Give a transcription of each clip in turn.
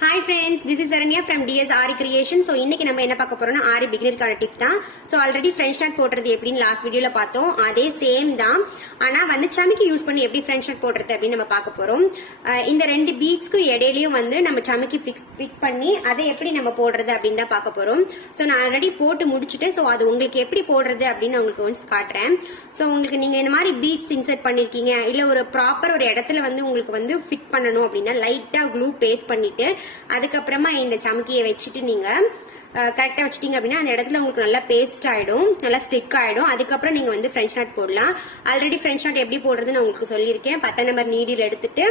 Hi friends, this is Saranya from DS Ari Creation. So இன்னைக்கு நம்ம என்ன பார்க்க போறோம்னா ஆரி பிகினருக்கான டிப் தான். ஸோ ஆல்ரெடி ஃப்ரெஞ்ச் நாட் போடுறது எப்படின்னு லாஸ்ட் வீடியோல பார்த்தோம். அதே சேம் தான், ஆனா வந்து சமிக்கி யூஸ் பண்ணி எப்படி ஃப்ரெஞ்ச் நாட் போடுறது அப்படின்னு நம்ம பார்க்க போறோம். இந்த ரெண்டு பீட்ஸ்க்கு இடையிலயும் வந்து நம்ம சமிக்கி ஃபிட் பண்ணி அதை எப்படி நம்ம போடுறது அப்படின்னு தான் பார்க்க போறோம். ஸோ நான் ஆல்ரெடி போட்டு முடிச்சுட்டு ஸோ அது உங்களுக்கு எப்படி போடுறது அப்படின்னு உங்களுக்கு ஒன்ஸ் காட்டுறேன். ஸோ உங்களுக்கு நீங்க இந்த மாதிரி பீட்ஸ் இன்சர்ட் பண்ணிருக்கீங்க இல்ல ஒரு ப்ராப்பர் ஒரு இடத்துல வந்து உங்களுக்கு வந்து ஃபிட் பண்ணணும் அப்படின்னா லைட்டா க்ளூ பேஸ்ட் பண்ணிட்டு அதுக்கப்புறமா இந்த சமக்கியை வச்சுட்டு நீங்க கரெக்டா வச்சிட்டீங்க அப்படின்னா அந்த இடத்துல உங்களுக்கு நல்லா பேஸ்ட் ஆயிடும், நல்லா ஸ்டிக் ஆயிடும். அதுக்கப்புறம் நீங்க வந்து ஃப்ரெஞ்ச் நாட் போடலாம். ஆல்ரெடி ஃப்ரெஞ்ச் நாட் எப்படி போடுறதுன்னு நான் உங்களுக்கு சொல்லியிருக்கேன். 10 நம்பர் நீடில் எடுத்துட்டு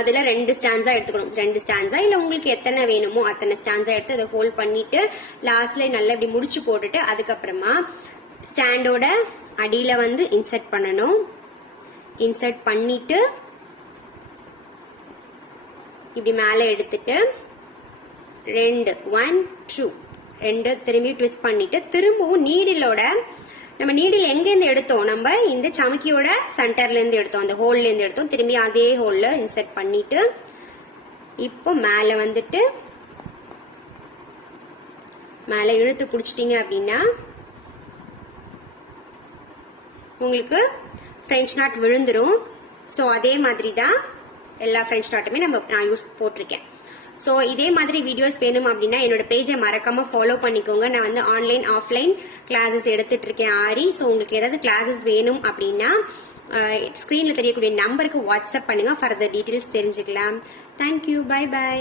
அதுல 2 ஸ்டான்ஸா எடுத்துக்கணும். 2 ஸ்டான்ஸா இல்ல உங்களுக்கு எத்தனை வேணுமோ அத்தனை ஸ்டான்ஸா எடுத்து அதை ஃபோல்ட் பண்ணிட்டு லாஸ்ட்ல நல்லா இப்படி முடிச்சு போட்டுட்டு அதுக்கப்புறமா ஸ்டாண்டோட அடியில வந்து இன்சர்ட் பண்ணணும். இன்சர்ட் பண்ணிட்டு இப்படி மேலே எடுத்துட்டு 2 திரும்பி ட்விஸ்ட் பண்ணிட்டு திரும்பவும் நீடிலோட நம்ம நீடில் எங்கேருந்து எடுத்தோம், நம்ம இந்த சமக்கியோட சென்டர்ல இருந்து எடுத்தோம், அந்த ஹோல்ல இருந்து எடுத்தோம். திரும்பி அதே ஹோல்ல இன்சர்ட் பண்ணிட்டு இப்போ மேலே வந்துட்டு மேலே இழுத்து பிடிச்சிட்டீங்க அப்படின்னா உங்களுக்கு ஃப்ரெஞ்ச் நாட் விழுந்துரும். ஸோ அதே மாதிரி தான் எல்லா ஃப்ரெஞ்ச் நாட்டுமே நான் யூஸ் போட்டிருக்கேன். ஸோ இதே மாதிரி வீடியோஸ் வேணும் அப்படின்னா என்னோட பேஜை மறக்காம ஃபாலோ பண்ணிக்கோங்க. நான் வந்து ஆன்லைன் ஆஃப்லைன் கிளாஸஸ் எடுத்துட்டு இருக்கேன் ஆரி. ஸோ உங்களுக்கு ஏதாவது கிளாஸஸ் வேணும் அப்படின்னா ஸ்க்ரீன்ல தெரியக்கூடிய நம்பருக்கு வாட்ஸ்அப் பண்ணுங்க. ஃபர்தர் டீட்டெயில்ஸ் தெரிஞ்சுக்கலாம். Thank you, bye by.